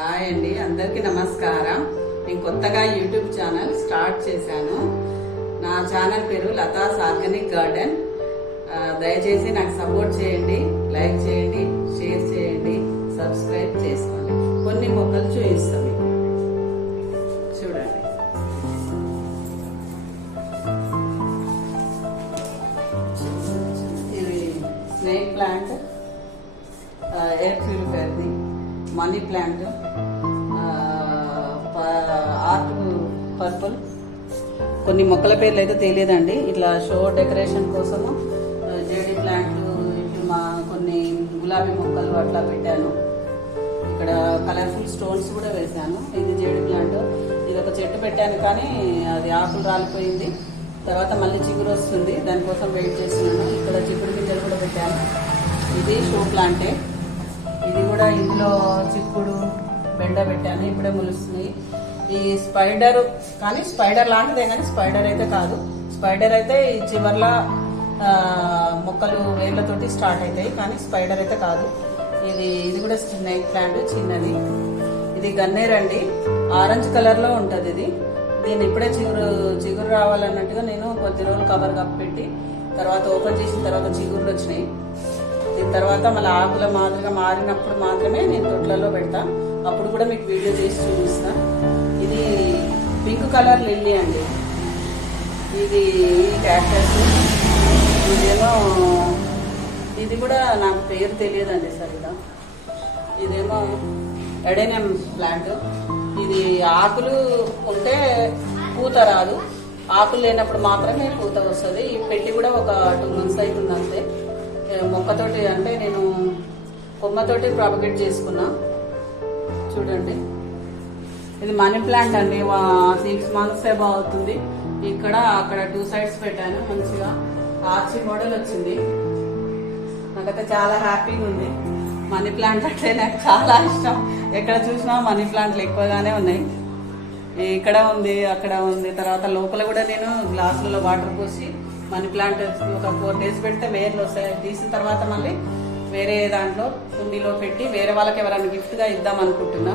Hi అండి, అందరికీ నమస్కారం. నేను కొత్తగా యూట్యూబ్ ఛానల్ స్టార్ట్ చేశాను. నా ఛానల్ పేరు లతాస్ ఆర్గానిక్ గార్డెన్. దయచేసి నాకు సపోర్ట్ చేయండి, లైక్ చేయండి, షేర్ చేయండి, సబ్స్క్రైబ్ చేసుకోండి. కొన్ని మొక్కలు చూపిస్తాం మీకు, చూడండి. ఇది స్నేక్ ప్లాంట్, ఎయిర్ ప్యూరిఫైర్ది, మనీ ప్లాంట్, ఆర్ట్ పర్పుల్. కొన్ని మొక్కల పేర్లు అయితే తెలియదండి. ఇట్లా షో డెకరేషన్ కోసము జేడీ ప్లాంట్లు, ఇట్లు కొన్ని గులాబీ మొక్కలు అట్లా పెట్టాను. ఇక్కడ కలర్ఫుల్ స్టోన్స్ కూడా వేసాను. ఇది జేడీ ప్లాంట్. ఇది ఒక చెట్టు పెట్టాను కానీ అది ఆకులు రాలిపోయింది. తర్వాత మళ్ళీ చిగురు వస్తుంది, దానికోసం వెయిట్ చేస్తున్నాను. ఇక్కడ చిక్కుడు గింజలు కూడా పెట్టాను. ఇది షో ప్లాంటే. ఇది కూడా ఇందులో చిక్కుడు బెండ పెట్టాను, ఇప్పుడే మొలుస్తున్నాయి. ఈ స్పైడర్ కానీ స్పైడర్ లాంటిదే, కానీ స్పైడర్ అయితే కాదు. స్పైడర్ అయితే ఈ చివర్ల మొక్కలు వేర్లతోటి స్టార్ట్ అవుతాయి, కానీ స్పైడర్ అయితే కాదు. ఇది కూడా స్నేక్ ప్లాంట్ చిన్నది. ఇది గన్నేరండి, ఆరెంజ్ కలర్ లో ఉంటది. దీన్ని ఇప్పుడే చిగురు రావాలన్నట్టుగా నేను కొద్ది రోజులు కవర్ కప్ పెట్టి తర్వాత ఓపెన్ చేసిన తర్వాత చిగురులు వచ్చినాయి. దీని తర్వాత మళ్ళీ ఆకుల మాదిరిగా మారినప్పుడు మాత్రమే నేను తొట్లలో పెడతా. అప్పుడు కూడా మీకు వీడియో చేసి చూపిస్తా. ఇది పింక్ కలర్ లిల్లీ అండి. ఇది క్యాక్టస్. ఇదేమో ఇది కూడా నాకు పేరు తెలియదండి సరిగా. ఇదేమో ఎడెనియం ప్లాంట్. ఇది ఆకులు ఉంటే పూత రాదు, ఆకులు లేనప్పుడు మాత్రమే పూత వస్తుంది. ఈ పెట్టి కూడా ఒక 2 months అవుతుంది అంతే. మొక్కతోటి అంటే నేను కొమ్మతోటి ప్రాపగేట్ చేసుకున్నా. చూడండి, ఇది మనీ ప్లాంట్ అండి. 6 months అవుతుంది. ఇక్కడ అక్కడ 2 sides పెట్టాను. మంచిగా ఆర్చి మోడల్ వచ్చింది. నాకైతే చాలా హ్యాపీగా ఉంది. మనీ ప్లాంట్ అంటే నాకు చాలా ఇష్టం. ఎక్కడ చూసినా మనీ ప్లాంట్లు ఎక్కువగానే ఉన్నాయి. ఇక్కడ ఉంది, అక్కడ ఉంది. తర్వాత లోపల కూడా నేను గ్లాసులలో వాటర్ పోసి మనీ ప్లాంట్ ఒక 4 days పెడితే వేర్లు వస్తాయి. తీసిన తర్వాత మళ్ళీ వేరే దాంట్లో కుండీలో పెట్టి వేరే వాళ్ళకి ఎవరైనా గిఫ్ట్ గా ఇద్దాం అనుకుంటున్నా.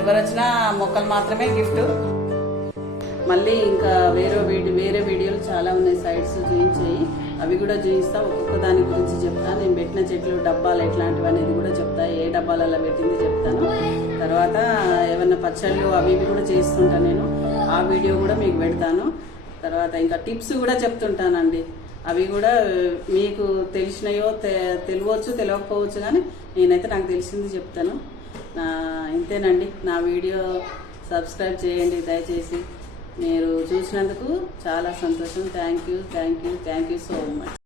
ఎవరు వచ్చినా మొక్కలు మాత్రమే గిఫ్ట్. మళ్ళీ ఇంకా వేరే వీడియోలు చాలా ఉన్నాయి, సైడ్స్ చూపించాయి. అవి కూడా చూపిస్తా. ఒక్కొక్క దాని గురించి చెప్తా. నేను పెట్టిన చెట్లు డబ్బాలు ఎట్లాంటివి అనేది కూడా చెప్తా. ఏ డబ్బాలలో పెట్టింది చెప్తాను. తర్వాత ఏమన్నా పచ్చళ్ళు అవి కూడా చేస్తుంటాను నేను. ఆ వీడియో కూడా మీకు పెడతాను. తర్వాత ఇంకా టిప్స్ కూడా చెప్తుంటానండి. అవి కూడా మీకు తెలిసినాయో తెలియవచ్చు, తెలియకపోవచ్చు, కానీ నేనైతే నాకు తెలిసింది చెప్తాను. ఇంతేనండి. నా వీడియో సబ్స్క్రైబ్ చేయండి దయచేసి. మీరు చూసినందుకు చాలా సంతోషం. Thank you so much.